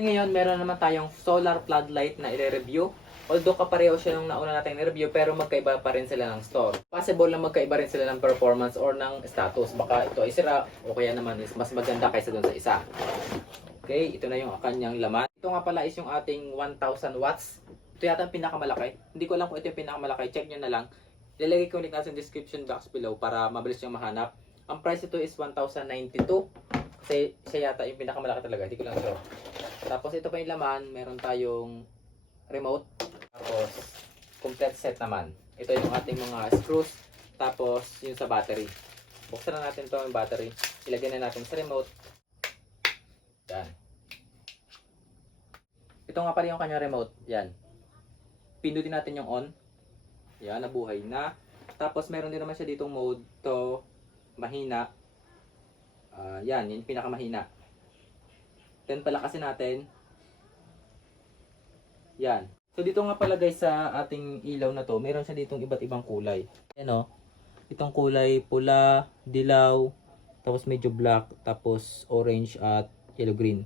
Ngayon, meron naman tayong solar floodlight na i-review. Although kapareho siya nung nauna natin i-review, pero magkaiba pa rin sila ng store. Possible na magkaiba rin sila ng performance or ng status. Baka ito ay sira o kaya naman is mas maganda kaysa dun sa isa. Okay, ito na yung kanyang laman. Ito nga pala is yung ating 1000 watts. Ito yata ang pinakamalaki. Hindi ko alam kung ito yung pinakamalaki. Check nyo na lang. Ilalagay ko link nasa description box below para mabilis yung mahanap. Ang price ito is 1,092. Kasi siya yata yung pinakamalaki talaga. Hindi ko lang sure. Tapos ito pa yung laman. Meron tayong remote. Tapos complete set naman. Ito yung ating mga screws. Tapos yung sa battery. Buksan na natin ito yung battery. Ilagay na natin sa remote. Yan. Ito nga pala yung kanyang remote. Yan. Pindutin natin yung on. Yan, nabuhay na. Tapos meron din naman siya ditong mode to mahina. Yan, yung pinakamahina. Then palakasin natin. Yan. So dito nga pala guys sa ating ilaw na to, meron siya ditong iba't ibang kulay. Yan o. Itong kulay pula, dilaw, tapos medyo black, tapos orange at yellow green.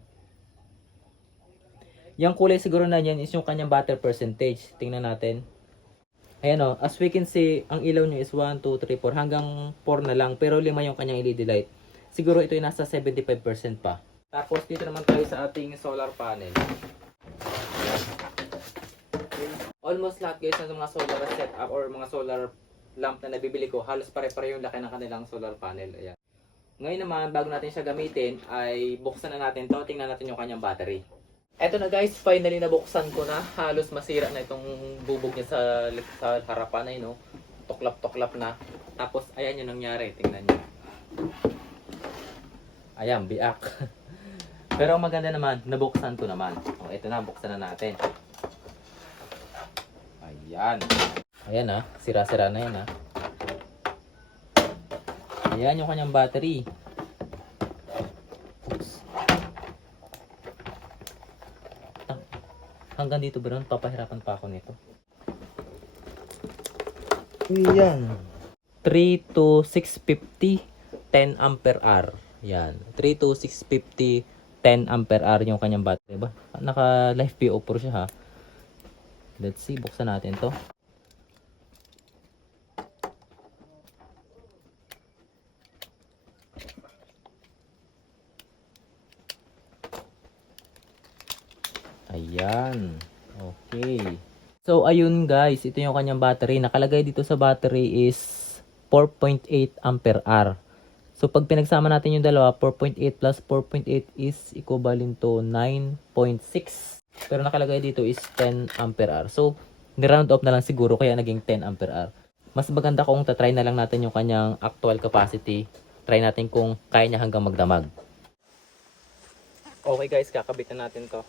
Yung kulay siguro na yan is yung kanyang battery percentage. Tingnan natin. Ayan o, as we can see, ang ilaw nyo is 1, 2, 3, 4. Hanggang 4 na lang, pero 5 yung kanyang LED light. Siguro ito ay nasa 75% pa. Tapos dito naman tayo sa ating solar panel. Almost lahat guys ng mga solar setup or mga solar lamp na nabibili ko, halos pare-pare yung laki ng kanilang solar panel. Ayan. Ngayon naman, bago natin siya gamitin, ay buksan na natin to. Tingnan natin yung kanyang battery. Eto na guys, finally nabuksan ko na. Halos masira na itong bubog niya sa harapan ay no. Tuklap-tuklap na. Tapos ayan yung nangyari, tingnan niyo. Ayan, biak. Pero ang maganda naman, nabuksan ko naman. O, ito na, buksan na natin. Ayan. Ayan ha, sira-sira na yan ha. Ayan yung kanyang battery. Hanggang dito ba rin? Papahirapan pa ako nito. Ayan. 3 to 650, 10 ampere hour. Yan. 3 to 650, 10 ampere hour yung kanyang battery. Diba? Naka live PO4 siya ha. Let's see. Buksan natin to. Ayan. Okay. So, ayun guys. Ito yung kanyang battery. Nakalagay dito sa battery is 4.8 ampere hour. So, pag pinagsama natin yung dalawa, 4.8 plus 4.8 is equivalent to 9.6. Pero nakalagay dito is 10 ampere hour. So, ni-round off na lang siguro kaya naging 10 ampere hour. Mas maganda kung tatry na lang natin yung kanyang actual capacity. Try natin kung kaya niya hanggang magdamag. Okay guys, kakabit na natin to.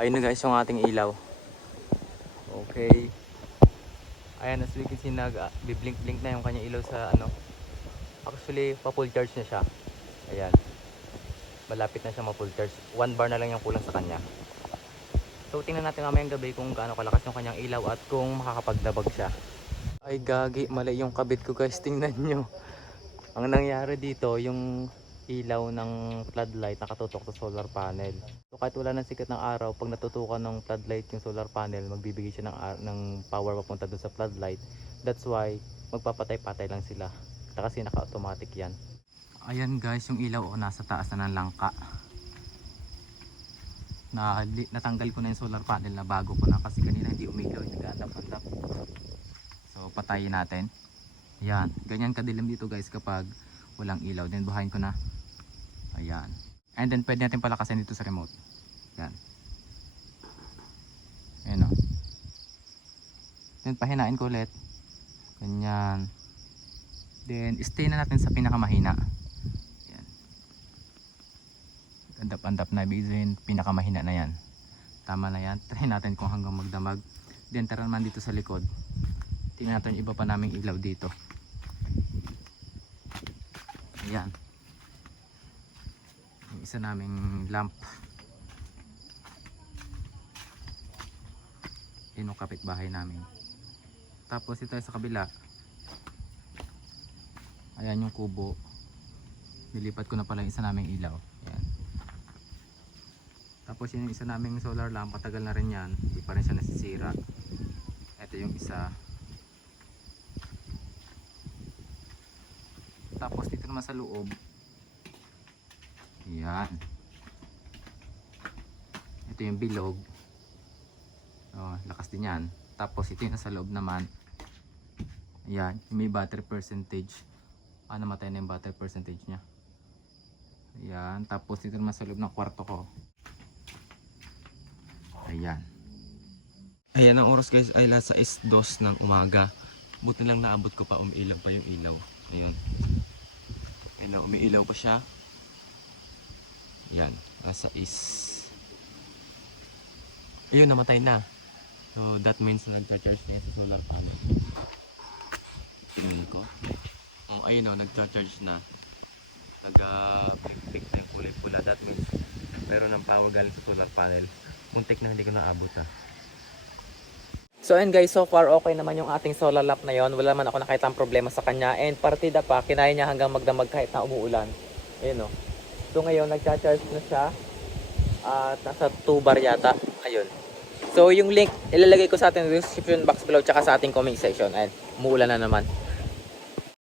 Ayun na guys yung ating ilaw. Okay. Ayan, as we can see, nag-blink-blink na yung kanya ilaw sa ano. Actually, pa-full charge na siya. Ayan. Malapit na siya ma-full charge. 1 bar na lang yung kulang sa kanya. So, tingnan natin mamayang gabi kung gaano kalakas yung kanyang ilaw at kung makakapagdabag siya. Ay, gagi. Mali yung kabit ko guys. Tingnan nyo. Ang nangyari dito, yung ilaw ng floodlight nakatutok sa solar panel. So kahit wala ng sikat ng araw, pag natutukan ng floodlight yung solar panel, magbibigay siya ng power papunta doon sa floodlight. That's why magpapatay-patay lang sila kasi naka-automatic yan. Ayan guys, yung ilaw nasa taas na ng langka. Natanggal ko na yung solar panel na bago ko na kasi kanina hindi umilaw, nag-andap-andap. So patayin natin. Ayan, ganyan kadilim dito guys kapag walang ilaw. Then buhayin ko na. Ayan. And then pwede natin palakasin dito sa remote. Ayan. Ayan o. Then pahinain ko ulit. Ganyan. Then stay na natin sa pinakamahina. Ayan. Andap-andap na. Ibig sabihin pinakamahina na yan. Tama na yan. Try natin kung hanggang magdamag. Then tara naman dito sa likod. Tingnan natin iba pa naming ilaw dito. Ayan. Yung isa naming lamp. Yung kapitbahay namin. Tapos ito sa kabila. Ayan yung kubo. Nilipat ko na pala yung isa naming ilaw. Ayan. Tapos yung isa naming solar lamp. Patagal na rin yan. Hindi pa rin siya nasisira. Ito yung isa. Tapos dito naman sa loob. Ayan. Ito yung bilog. Oh, lakas din yan. Tapos ito yung nasa loob naman. Ayan. May battery percentage. Namatay na yung battery percentage nya. Ayan. Tapos dito naman sa loob ng kwarto ko. Ayan. Ayan ang oras guys ay alas 6:02 ng umaga. Buti lang naabot ko pa, umiilaw pa yung ilaw. Ayun. Ayun, umiilaw pa siya. Yan, nasa ayun, namatay na. So that means na nagcha-charge na yan sa solar panel. Tingnan ko. Ayun o, nagcha-charge na. Nag-pick na yung kulay pula. That means meron ng power galing sa solar panel. Muntik na hindi ko naabot ha. So and guys, so far okay naman yung ating solar lamp na yon. Wala man ako nakitang problema sa kanya. And partida pa, kinaya niya hanggang magdamag kahit na umuulan. Ayun o. So ngayon, nagcha-charge na siya. At nasa 2 bar yata. Ayun. So yung link, ilalagay ko sa ating description box below tsaka sa ating comment section. And umuulan na naman.